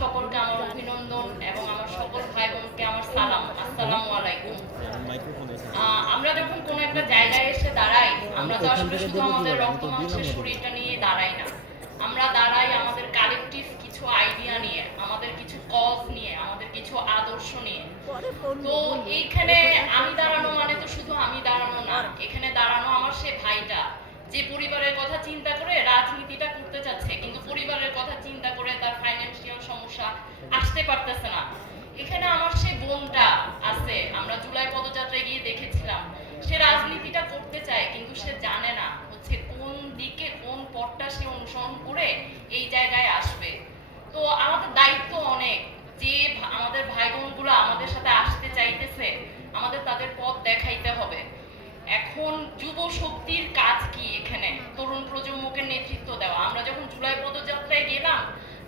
সকলকে আমার অভিনন্দন এবং আমার সকল ভাই বোনকে আমার সালাম। আসসালামু আলাইকুম। আমরা যখন কোনো একটা জায়গায় এসে দাঁড়াই আমরা তো আসলে শুধু আমাদের রক্ত মাংসের শরীরটা নিয়ে দাঁড়াই না। আমরা দাঁড়াই আমাদের কালেকটিভ কিছু আইডিয়া নিয়ে আমাদের কিছু কজ নিয়ে আমাদের কিছু আদর্শ নিয়ে। তো এইখানে আমি দাঁড়ানো মানে তো শুধু আমি দাঁড়ানো না এখানে দাঁড়ানো আমার সে ভাইটা যে পরিবারের কথা চিন্তা করে এখন যুব শক্তির কাজ কি এখানে? তরুণ প্রজন্মকে নেতৃত্ব দেওয়া। আমরা যখন জুলাই পদযাত্রায় গেলাম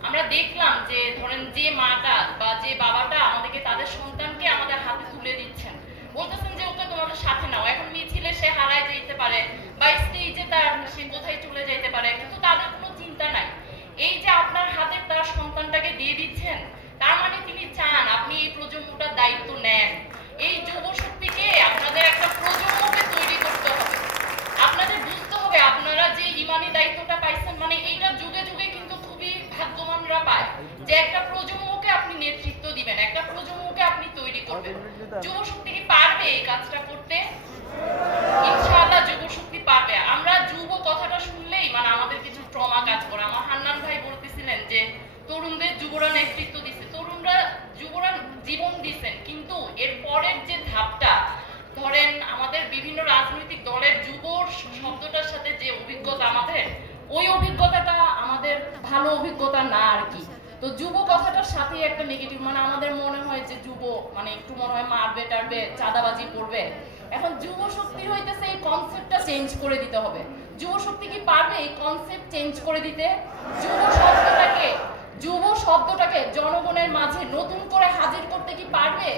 আমরা দেখলাম যে ধরেন যে মাটা বা যে বাবাটা আমাদেরকে তাদের সন্তানকে আমাদের হাতে তুলে দিচ্ছেন। বলতেছেন যে ওকে তোমাদের সাথে নাও। এখন মিছিলে সে হারায় যেতে পারে বা স্টেজে তার সে কোথায় চলে যেতে পারে কিন্তু তাদের কোনো চিন্তা নাই। এই যে আপনার হাতে তার সন্তানটাকে দিয়ে দিচ্ছেন তার মানে তিনি চান আপনি এই প্রজন্মটার দায়িত্ব নেন এই যুব শক্তিকে আপনাদের একটা প্রজন্মকে তৈরি করতে হবে আপনাদের বুঝতে হবে আপনারা যে ইমানি দায়িত্বটা পাইছেন মানে এইটা যুগে যুগে কিন্তু খুবই ভাগ্যবানরা পায়, যে একটা প্রজন্মকে আপনি নেতৃত্ব দিবেন, একটা প্রজন্মকে আপনি তৈরি করবেন। যুব শক্তি কি পারবে এই কাজটা করতে ইনশাআল্লাহ যুব শক্তি পারবে আমরা যুব কথাটা শুনলেই মানে আমাদের কিছু ট্রমা কাজ করে আমার হান্নান ভাই বলতেছিলেন যে তরুণদের যুবরা নেতৃত্ব দিছে তরুণরা যুবরা জীবন দিছেন কিন্তু এর পরের যে ধাপটা ধরেন আমাদের বিভিন্ন রাজনৈতিক দলের যুব শব্দটার সাথে যে অভিজ্ঞতা আমাদের ওই অভিজ্ঞতাটা আমাদের ভালো অভিজ্ঞতা না আর কি। তো যুব কথাটার সাথে একটা নেগেটিভ মানে আমাদের মনে হয় যে যুব মানে একটু মনে হয় মারবে, টারবে, চাঁদাবাজি করবে। এখন যুব শক্তি হইতেছে এই কনসেপ্টটা চেঞ্জ করে দিতে হবে। যুব শক্তি কি পারবে এই কনসেপ্ট চেঞ্জ করে দিতে? যুব শব্দটাকে যুব শব্দটাকে জনগণের মাঝে নতুন করে হাজির করতে কি পারবে?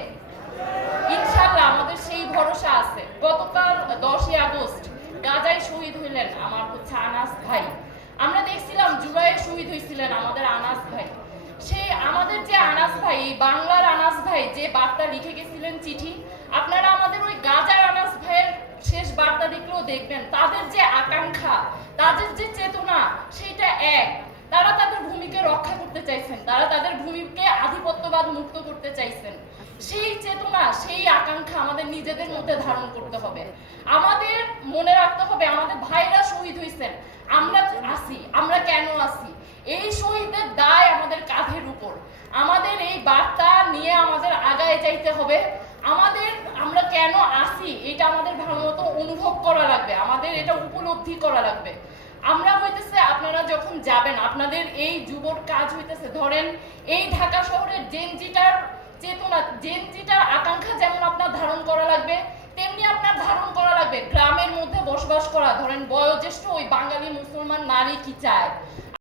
ইনশাআল্লাহ আমাদের সেই ভরসা আছে। গতকাল দশই আগস্ট গাজায় শহীদ হইলেন আমার হচ্ছে আনাস ভাই। জুলাইয়ে শহীদ হয়েছিলেন আমাদের আনাস ভাই। সেই আমাদের যে আনাস ভাই বাংলার আনাস ভাই, যে বার্তা লিখে গেছিলেন চিঠি, আপনারা আমাদের ওই গাজার আনাস ভাইয়ের শেষ বার্তা দেখলেও দেখবেন, তাদের যে আকাঙ্ক্ষা, তাদের যে চেতনা সেইটা এক। তারা তাদের ভূমিকে রক্ষা করতে চাইছেন, তারা তাদের ভূমিকে আধিপত্যবাদ মুক্ত করতে চাইছেন। সেই চেতনা, সেই আকাঙ্ক্ষা আমাদের নিজেদের মধ্যে ধারণ করতে হবে। আমাদের মনে রাখতে হবে, আমাদের ভাইরা শহীদ হয়েছেন, আমরা আসি, আমরা কেন আসি? এই শহীদের দায় আমাদের কাঁধের উপর। আমাদের এই বার্তা নিয়ে আমাদের আগায় যাইতে হবে। আমাদের, আমরা কেন আসি? এটা আমাদের ভালো মতো অনুভব করা লাগবে। আমাদের এটা উপলব্ধি করা লাগবে। আমরা হইতেছে, আপনারা যখন যাবেন, আপনাদের এই যুবর কাজ হইতেছে, ধরেন এই ঢাকা শহরের জেনজিটার চেতনা, জেনজিটার আকাঙ্ক্ষা যেমন আপনার ধারণ করা লাগবে, তেমনি আপনার বসবাস করা। ধরেন বয়োজ্যেষ্ঠ ওই বাঙালি মুসলমান নারী কি চায়?